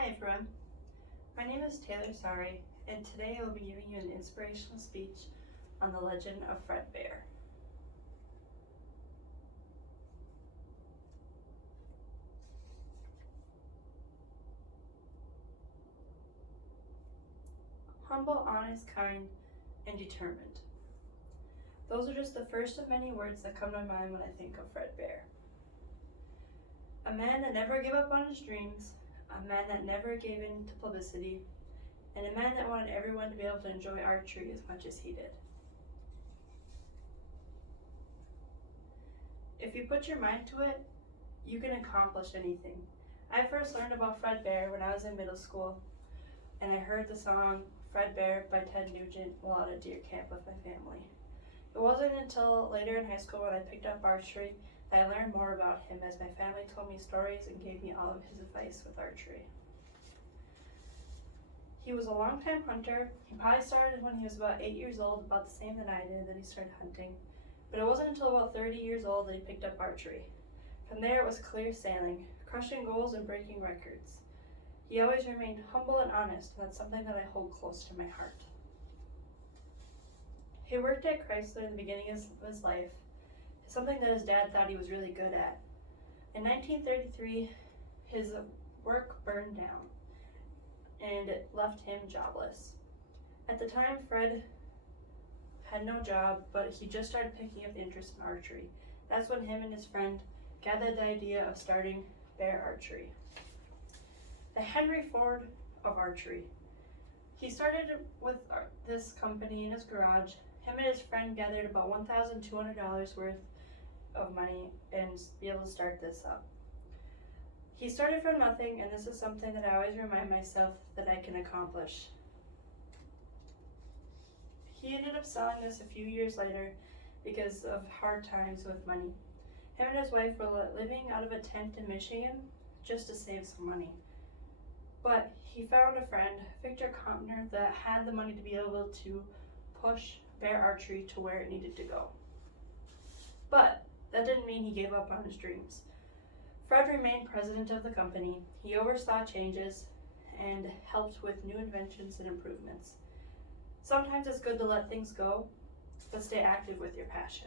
Hi everyone, my name is Taylor Sari, and today I will be giving you an inspirational speech on the legend of Fred Bear. Humble, honest, kind, and determined. Those are just the first of many words that come to mind when I think of Fred Bear. A man that never gave up on his dreams, a man that never gave in to publicity, and a man that wanted everyone to be able to enjoy archery as much as he did. If you put your mind to it, you can accomplish anything. I first learned about Fred Bear when I was in middle school, and I heard the song Fred Bear by Ted Nugent while at a deer camp with my family. It wasn't until later in high school when I picked up archery that I learned more about him, as my family told me stories and gave me all of his advice with archery. He was a longtime hunter. He probably started when he was about 8 years old, about the same that I did, that he started hunting. But it wasn't until about 30 years old that he picked up archery. From there it was clear sailing, crushing goals and breaking records. He always remained humble and honest, and that's something that I hold close to my heart. He worked at Chrysler in the beginning of his life, something that his dad thought he was really good at. In 1933, his work burned down, and it left him jobless. At the time, Fred had no job, but he just started picking up the interest in archery. That's when him and his friend gathered the idea of starting Bear Archery, the Henry Ford of archery. He started with this company in his garage. Him and his friend gathered about $1,200 worth of money and be able to start this up. He started from nothing, and this is something that I always remind myself that I can accomplish. He ended up selling this a few years later because of hard times with money. Him and his wife were living out of a tent in Michigan just to save some money. But he found a friend, Victor Compner, that had the money to be able to push Bear Archery to where it needed to go. But that didn't mean he gave up on his dreams. Fred remained president of the company. He oversaw changes and helped with new inventions and improvements. Sometimes it's good to let things go, but stay active with your passion.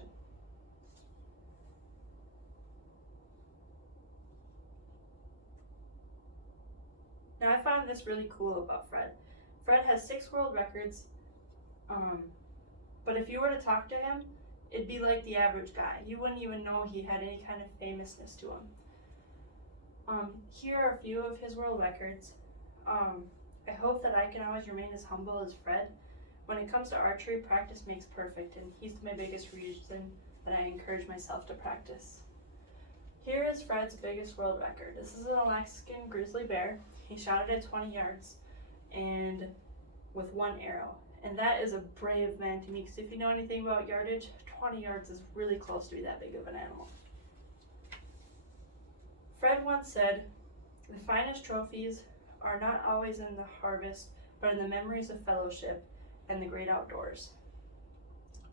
Now I found this really cool about Fred. Fred has 6 world records, but if you were to talk to him, it'd be like the average guy. You wouldn't even know he had any kind of famousness to him. Here are a few of his world records. I hope that I can always remain as humble as Fred. When it comes to archery, practice makes perfect, and he's my biggest reason that I encourage myself to practice. Here is Fred's biggest world record. This is an Alaskan grizzly bear. He shot it at 20 yards and with 1 arrow. And that is a brave man to me, because if you know anything about yardage, 20 yards is really close to be that big of an animal. Fred once said, "The finest trophies are not always in the harvest, but in the memories of fellowship and the great outdoors."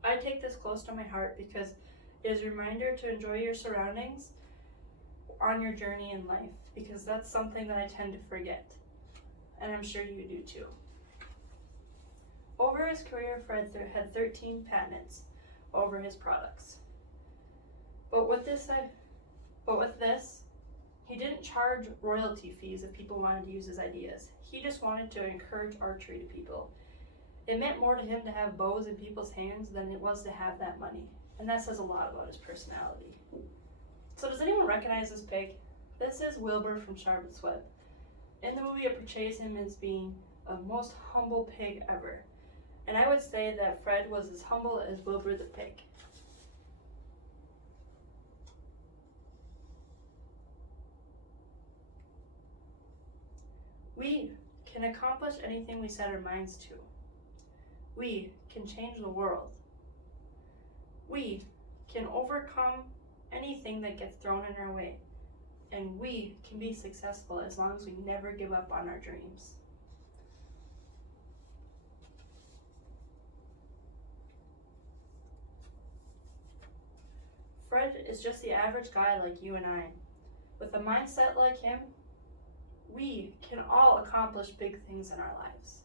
I take this close to my heart because it is a reminder to enjoy your surroundings on your journey in life, because that's something that I tend to forget, and I'm sure you do too. Over his career, Fred had 13 patents over his products. But with this, he didn't charge royalty fees if people wanted to use his ideas. He just wanted to encourage archery to people. It meant more to him to have bows in people's hands than it was to have that money, and that says a lot about his personality. So does anyone recognize this pig? This is Wilbur from Charlotte's Web. In the movie, it portrays him as being a most humble pig ever. And I would say that Fred was as humble as Wilbur the pig. We can accomplish anything we set our minds to. We can change the world. We can overcome anything that gets thrown in our way. And we can be successful as long as we never give up on our dreams. Fred is just the average guy like you and I. With a mindset like him, we can all accomplish big things in our lives.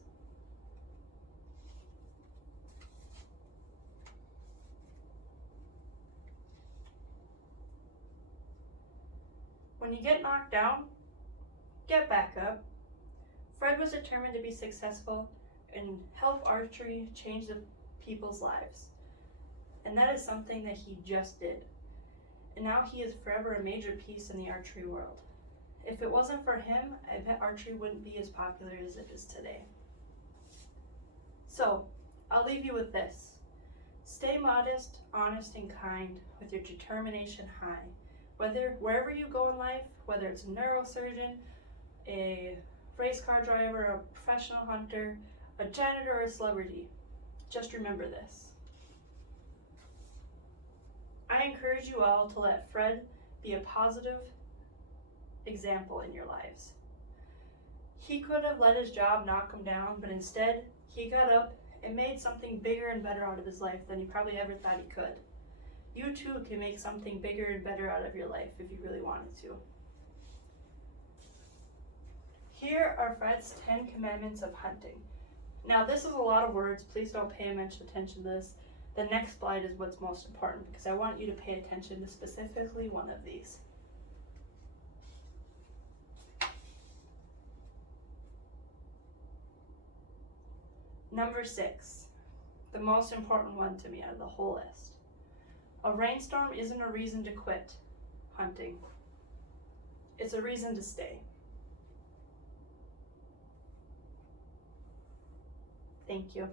When you get knocked down, get back up. Fred was determined to be successful and help archery change the people's lives. And that is something that he just did. And now he is forever a major piece in the archery world. If it wasn't for him, I bet archery wouldn't be as popular as it is today. So, I'll leave you with this. Stay modest, honest, and kind with your determination high. Wherever you go in life, whether it's a neurosurgeon, a race car driver, a professional hunter, a janitor, or a celebrity, just remember this. I encourage you all to let Fred be a positive example in your lives. He could have let his job knock him down, but instead, he got up and made something bigger and better out of his life than he probably ever thought he could. You too can make something bigger and better out of your life if you really wanted to. Here are Fred's 10 commandments of hunting. Now this is a lot of words, please don't pay much attention to this. The next slide is what's most important because I want you to pay attention to specifically one of these. Number 6, the most important one to me out of the whole list. A rainstorm isn't a reason to quit hunting. It's a reason to stay. Thank you.